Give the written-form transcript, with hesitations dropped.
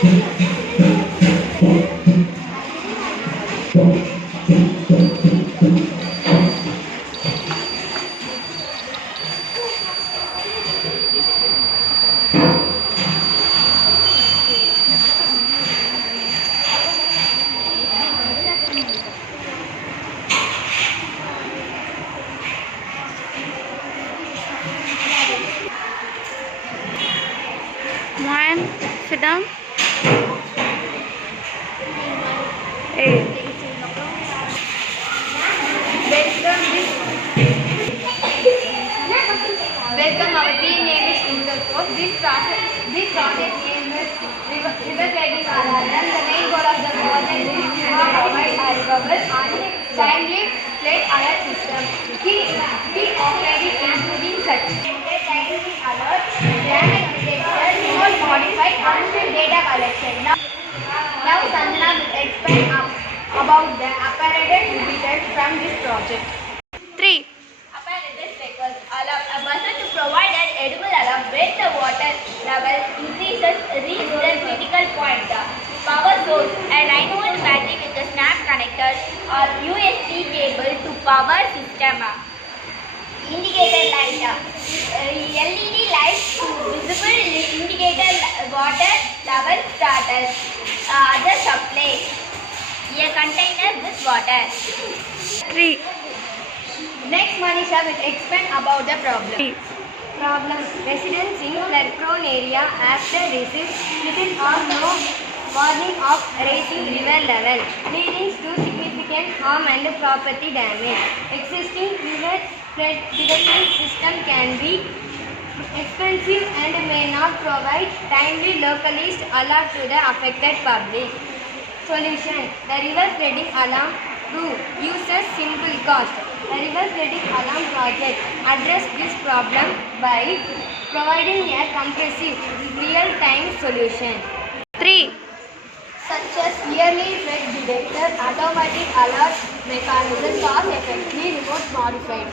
Mohan, sit down. Hey. Welcome, our team name is Interpost. This project name is River Trading Alarm. The main goal of the project is to provide a reliable and timely flood alert system. Key operating including such timely alert, damage detection, remote modified, and data collection. Now Sanjana will explain about the apparatus needed from this project. 3. Apparatus requires a buzzer to provide an edible alarm when the water level reaches the critical point. Power source, a 9-volt battery with a snap connector or USB cable to power system. Indicator light, LED light to visible indicator water level status. Other supply, a container with water. 3. Next, Manisha will explain about the problem. 3. Problem: residents in flood-prone area after receive little or no warning of rising river level, leading to significant harm and property damage. Existing river flood detection system can be expensive and may not provide timely localized alert to the affected public. Solution: the river flooding alarm 2 uses simple cost. The river flooding alarm project addressed this problem by providing a comprehensive real-time solution, 3. such as yearly flood detector, automatic alert mechanism, cost-effectively remote modified.